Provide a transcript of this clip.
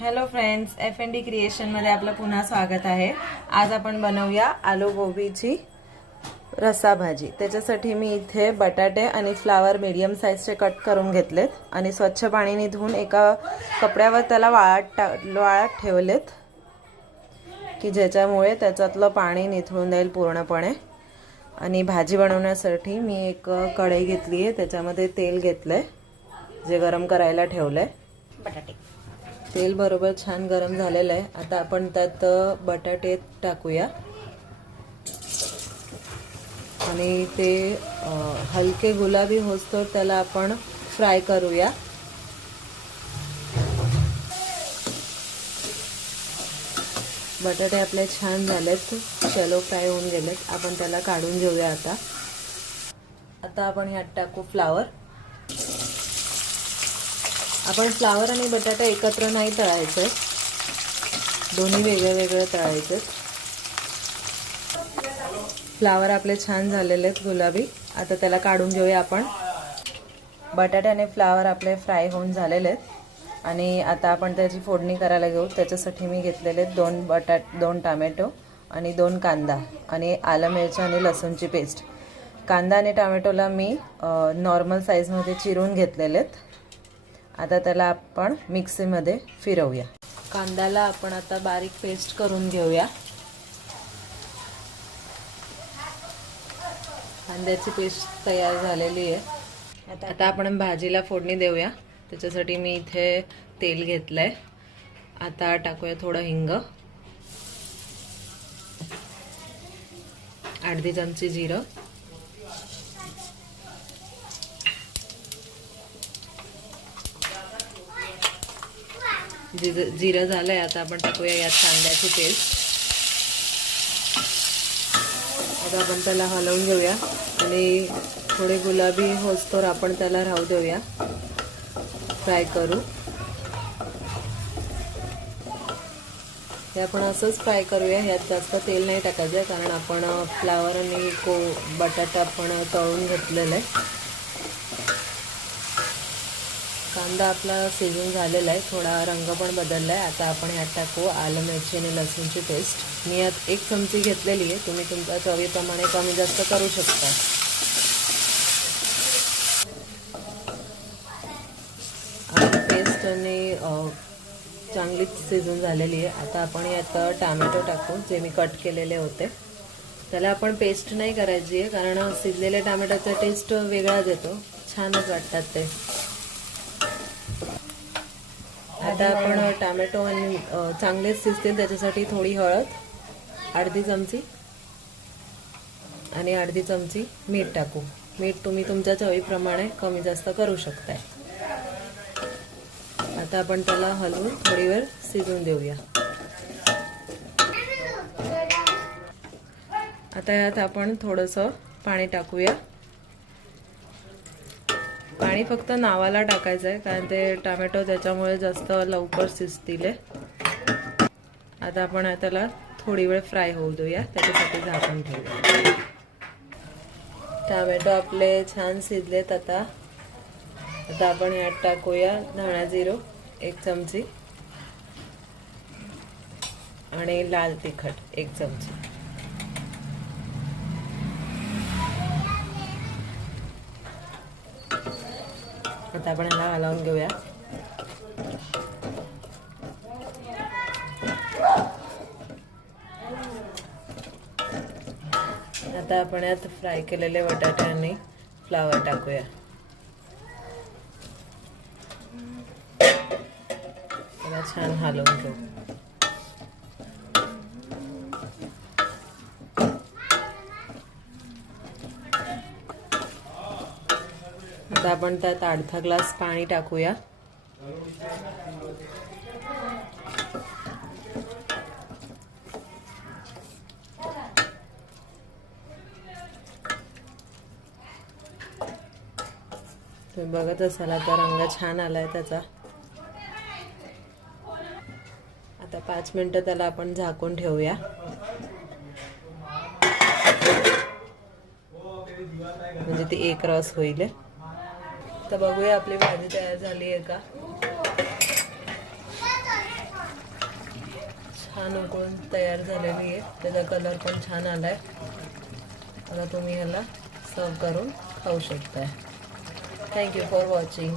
Hello friends F N D क्रिएशनमध्ये आपलं पुन्हा स्वागत आहे. आज आपण बनवूया आलू गोबीची रस्सा भाजी. त्याच्यासाठी मी इथे बटाटे आणि फ्लावर मीडियम साईजचे कट करून घेतलेत आणि स्वच्छ पाणीने धुवून एका कपड्यावर त्याला वाळत टा वाळत ठेवलेत की ज्याच्यामुळे त्याच्यातलं पाणी निथळून जाईल पूर्णपणे. आणि भाजी बनवण्यासाठी मी एक कढई घेतली आहे त्याच्यामध्ये तेल घेतलं आहे जे गरम करायला ठेवलं आहे बटाटे. तेल बरोबर छान गरम झालेलं आहे. आता आपण त्यात बटाटे टाकूया. आणि ते हलके गुलाबी होस्तोर त्याला आपण फ्राय करूया. बटाटे आपले छान झालेत. शेलो फ्राय होऊन गेलेत. आपण त्याला काढून घेऊया आता. आता आपण ह्यात टाकू फ्लावर आपण फ्लावर आणि बटाटा एकत्र नाही तळायचं. दोन्ही वेगळे वेगळे तळायचे. फ्लावर आपले छान झालेले आहेत गुलाबी. आता त्याला काढून घेऊया आपण. बटाटे आणि फ्लावर आपले फ्राय होऊन झालेले आहेत. आणि आता आपण त्याची फोडणी करायला घेऊ. त्याच्यासाठी मी घेतलेले आहेत दोन बटाट दोन टामॅटो आणि दोन कांदा आणि आलं मिरची आणि लसूणची पेस्ट. कांदा आणि टामॅटोला मी नॉर्मल साईजमध्ये चिरून घेतलेले आहेत. आता त्याला आपण मिक्सीमध्ये फिरवूया. कांद्याला आपण आता बारीक पेस्ट करून घेऊया. कांद्याची पेस्ट तयार झालेली आहे. आता आता आपण भाजीला फोडणी देऊया. त्याच्यासाठी मी इथे तेल घेतलंय. आता टाकूया थोडं हिंग. अर्धी चमची जिरं. जिर- जिरं झालंय आता आपण टाकूया यात कांद्याची पेस्ट आता आपण त्याला हलवून घेऊया. आणि थोडे गुलाबी होस्तोर आपण त्याला राहू देऊया. फ्राय करू. हे आपण असंच फ्राय करूया. ह्यात जास्त तेल नाही टाकायचं कारण आपण फ्लावर आणि को बटाटा आपण तळून घेतलेलं आहे. कांदा आपला शिजून झालेला आहे. थोडा रंग पण बदलला आहे आता आपण ह्यात टाकू आलं मिरची आणि लसूणची पेस्ट. मी यात एक चमची घेतलेली आहे. तुम्ही तुमच्या चवीप्रमाणे कमी जास्त करू शकता. आणि पेस्ट आणि चांगलीच शिजून झालेली आहे. आता आपण यात टॅमॅटो टाकू जे मी कट केलेले होते. त्याला आपण पेस्ट नाही करायची आहे कारण शिजलेल्या टॅमॅटोचा टेस्ट वेगळाच येतो. छानच वाटतात ते. आता आपण टॅमॅटो आणि चांगलेच शिजतील त्याच्यासाठी थोडी हळद अर्धी चमची आणि अर्धी चमची मीठ टाकू. मीठ तुम्ही तुमच्या चवीप्रमाणे कमी जास्त करू शकताय. आता आपण त्याला हलवून थोडी वेळ शिजून देऊया. आता यात आपण थोडंसं पाणी टाकूया. पाणी फक्त नावाला टाकायचं आहे कारण ते टोमॅटो त्याच्यामुळे जास्त लवकर शिजतील आता आपण त्याला थोडी वेळ फ्राय होऊ देऊया त्याच्यासाठी झाकण ठेवूया. टोमॅटो आपले छान शिजलेत आता. आता आपण यात टाकूया धणा जिरो एक चमची. आणि लाल तिखट एक चमची. आता आपण ह्याला हलवून घेऊया. आता आपण यात फ्राय केलेले बटाटे आणि फ्लावर टाकूया. छान हलवून घेऊ. आता आपण त्यात अर्धा ग्लास पाणी टाकूया. तुम्ही बघत असाल आता रंग छान आलाय त्याचा. आता पाच मिनिटं त्याला आपण झाकून ठेवूया. म्हणजे ते एक रस होईल. तर बघूया आपली भाजी तयार झाली आहे का. छान उकळून तयार झालेली आहे. त्याचा कलर पण छान आला आहे आता तुम्ही ह्याला सर्व करून खाऊ शकताय. Thank you for watching